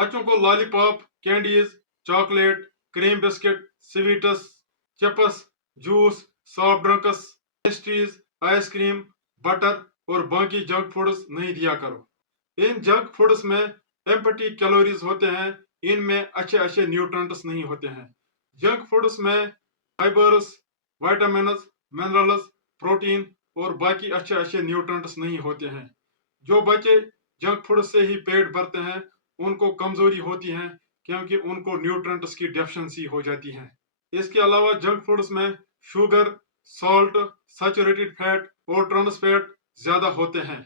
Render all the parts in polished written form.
बच्चों को lollipop, candies, chocolate, cream biscuit, sweets, chips, juice, soft drinks, pastries, ice cream, butter और बाकी junk foods नहीं दिया करो। इन जंक फूड्स में एम्प्टी कैलोरीज होते हैं। इनमें अच्छे अच्छे न्यूट्रिएंट्स नहीं होते हैं। जंक फूड्स में फाइबर्स, विटामिन्स, मिनरल्स, प्रोटीन और बाकी अच्छे अच्छे न्यूट्रिएंट्स नहीं होते हैं। जो बच्चे जंक फूड से ही पेट भरते हैं उनको कमजोरी होती है, क्योंकि उनको न्यूट्रिएंट्स की डेफिशिएंसी हो जाती है। इसके अलावा जंक फूड्स में शुगर, सॉल्ट, सैचुरेटेड फैट और ट्रांस फैट ज्यादा होते हैं,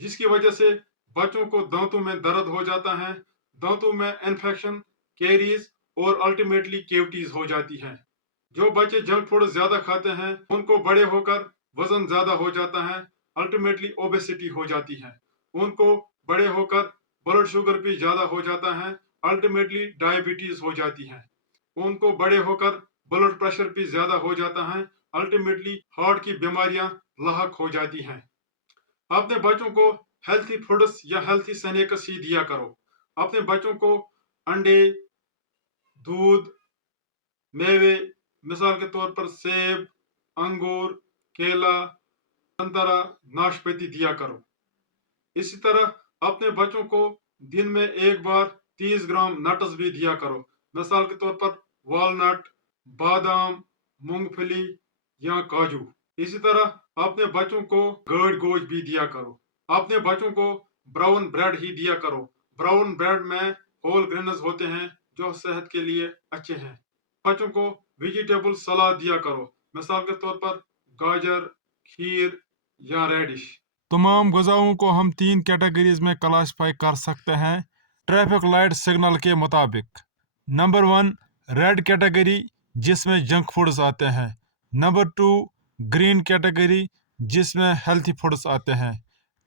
जिसकी वजह से बच्चों को दांतों में दर्द हो जाता है, दांतों में इन्फेक्शन, कैरीज और अल्टीमेटली कैविटीज हो जाती है। जो बच्चे जंक फूड ज्यादा खाते हैं उनको बड़े होकर वजन ज्यादा हो जाता है, अल्टीमेटली ओबेसिटी हो जाती है। उनको बड़े होकर ब्लड शुगर भी ज्यादा हो जाता है, अल्टीमेटली डायबिटीज हो जाती है। उनको बड़े होकर ब्लड प्रेशर भी ज्यादा हो जाता है, अल्टीमेटली हार्ट की बीमारियां लाहक हो जाती हैं। अपने बच्चों को हेल्थी फूड्स या हेल्थी स्नैक्स ही दिया करो। अपने बच्चों को अंडे, दूध, मेवे, मिसाल के तौर पर सेब, अंगूर, केला, संतरा, नाशपाती दिया करो। इसी तरह अपने बच्चों को दिन में एक बार 30 ग्राम नट्स भी दिया करो। मिसाल के तौर पर वॉलनट, बादाम, मूंगफली या काजू। इसी तरह अपने बच्चों को गाढ़ गोश्त भी दिया करो। अपने बच्चों को ब्राउन ब्रेड ही दिया करो। ब्राउन ब्रेड में होल ग्रेन्स होते हैं जो सेहत के लिए अच्छे हैं। बच्चों को वेजिटेबल सलाद दिया करो। मिसाल के तौर पर गाजर, खीर या रेडिश। तमाम ग़िज़ाओं को हम 3 कैटेगरीज में क्लासिफाई कर सकते हैं ट्रैफिक लाइट सिग्नल के मुताबिक। नंबर 1 रेड कैटेगरी, जिसमें जंक फूड्स आते हैं। नंबर 2 ग्रीन कैटेगरी, जिसमें हेल्थी फूड्स आते हैं।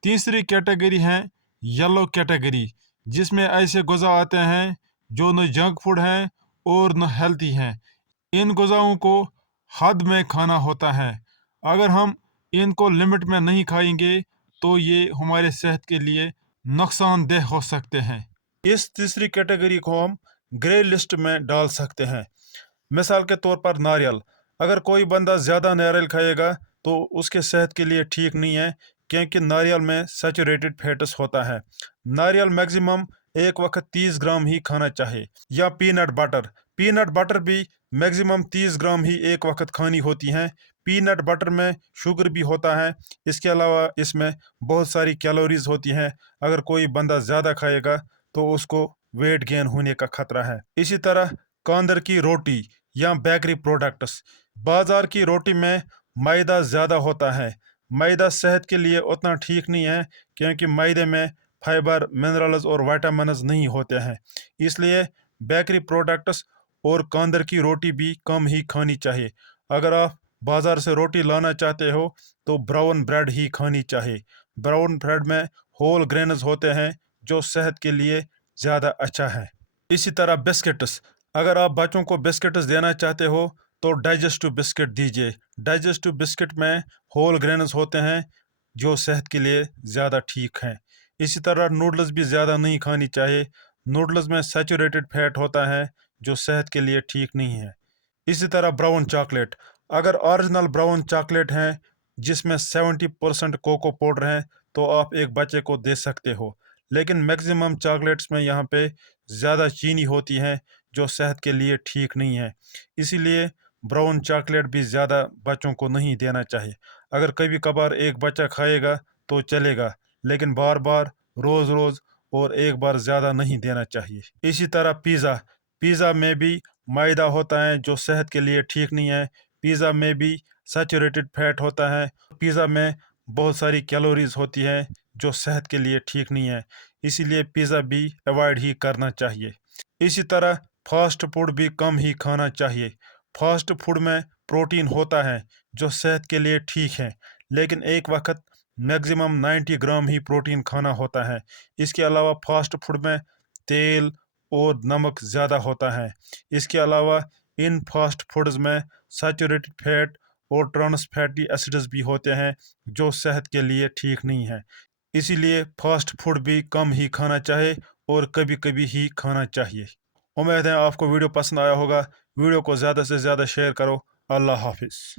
तीसरी कैटेगरी है येलो कैटेगरी, जिसमें ऐसे ग़िज़ा आते हैं जो न जंक फूड हैं और न हेल्थी हैं। इन ग़िज़ाओं को हद में खाना होता है। अगर हम इनको लिमिट में नहीं खाएंगे तो ये हमारे सेहत के लिए नुकसानदेह हो सकते हैं। इस तीसरी कैटेगरी को हम ग्रे लिस्ट में डाल सकते हैं। मिसाल के तौर पर नारियल। अगर कोई बंदा ज़्यादा नारियल खाएगा तो उसके सेहत के लिए ठीक नहीं है, क्योंकि नारियल में सैचुरेटेड फैट्स होता है। नारियल मैक्सिमम एक वक्त 30 ग्राम ही खाना चाहिए। या पीनट बटर। पीनट बटर भी मैक्सिमम 30 ग्राम ही एक वक्त खानी होती हैं। पीनट बटर में शुगर भी होता है। इसके अलावा इसमें बहुत सारी कैलोरीज होती हैं। अगर कोई बंदा ज़्यादा खाएगा तो उसको वेट गेन होने का खतरा है। इसी तरह कांदर की रोटी या बेकरी प्रोडक्ट्स। बाजार की रोटी में मैदा ज़्यादा होता है। मैदा सेहत के लिए उतना ठीक नहीं है, क्योंकि मैदे में फाइबर, मिनरल्स और विटामिन्स नहीं होते हैं। इसलिए बेकरी प्रोडक्ट्स और कांदर की रोटी भी कम ही खानी चाहिए। अगर आप बाजार से रोटी लाना चाहते हो तो ब्राउन ब्रेड ही खानी चाहिए। ब्राउन ब्रेड में होल ग्रेन्स होते हैं जो सेहत के लिए ज़्यादा अच्छा है। इसी तरह बिस्किट्स। अगर आप बच्चों को बिस्किट्स देना चाहते हो तो डाइजेस्टिव बिस्किट दीजिए। डाइजेस्टिव बिस्किट में होल ग्रेन्स होते हैं जो सेहत के लिए ज़्यादा ठीक हैं। इसी तरह नूडल्स भी ज़्यादा नहीं खानी चाहिए। नूडल्स में सैचुरेटेड फैट होता है जो सेहत के लिए ठीक नहीं है। इसी तरह ब्राउन चॉकलेट। अगर ओरिजिनल ब्राउन चॉकलेट है जिसमें 70% कोको पाउडर है तो आप एक बच्चे को दे सकते हो, लेकिन मैक्सिमम चॉकलेट्स में यहाँ पे ज़्यादा चीनी होती है जो सेहत के लिए ठीक नहीं है। इसीलिए ब्राउन चॉकलेट भी ज़्यादा बच्चों को नहीं देना चाहिए। अगर कभी कभार एक बच्चा खाएगा तो चलेगा, लेकिन बार बार, रोज़ रोज़ और एक बार ज़्यादा नहीं देना चाहिए। इसी तरह पिज़्ज़ा। पिज़्ज़ा में भी मैदा होता है जो सेहत के लिए ठीक नहीं है। पिज़्ज़ा में भी सैचुरेटेड फैट होता है। पिज़्ज़ा में बहुत सारी कैलोरीज होती हैं जो सेहत के लिए ठीक नहीं है। इसीलिए पिज़्ज़ा भी अवॉइड ही करना चाहिए। इसी तरह फास्ट फूड भी कम ही खाना चाहिए। फास्ट फूड में प्रोटीन होता है जो सेहत के लिए ठीक है, लेकिन एक वक्त मैक्सिमम 90 ग्राम ही प्रोटीन खाना होता है। इसके अलावा फास्ट फूड में तेल और नमक ज़्यादा होता है। इसके अलावा इन फास्ट फूड्स में सैचुरेटेड फैट और ट्रांस फैटी एसिड्स भी होते हैं जो सेहत के लिए ठीक नहीं है। इसीलिए फास्ट फूड भी कम ही खाना चाहिए اور کبھی کبھی ہی کھانا چاہیے۔ امید ہے آپ کو ویڈیو پسند آیا ہوگا۔ ویڈیو کو زیادہ سے زیادہ شیئر کرو۔ اللہ حافظ۔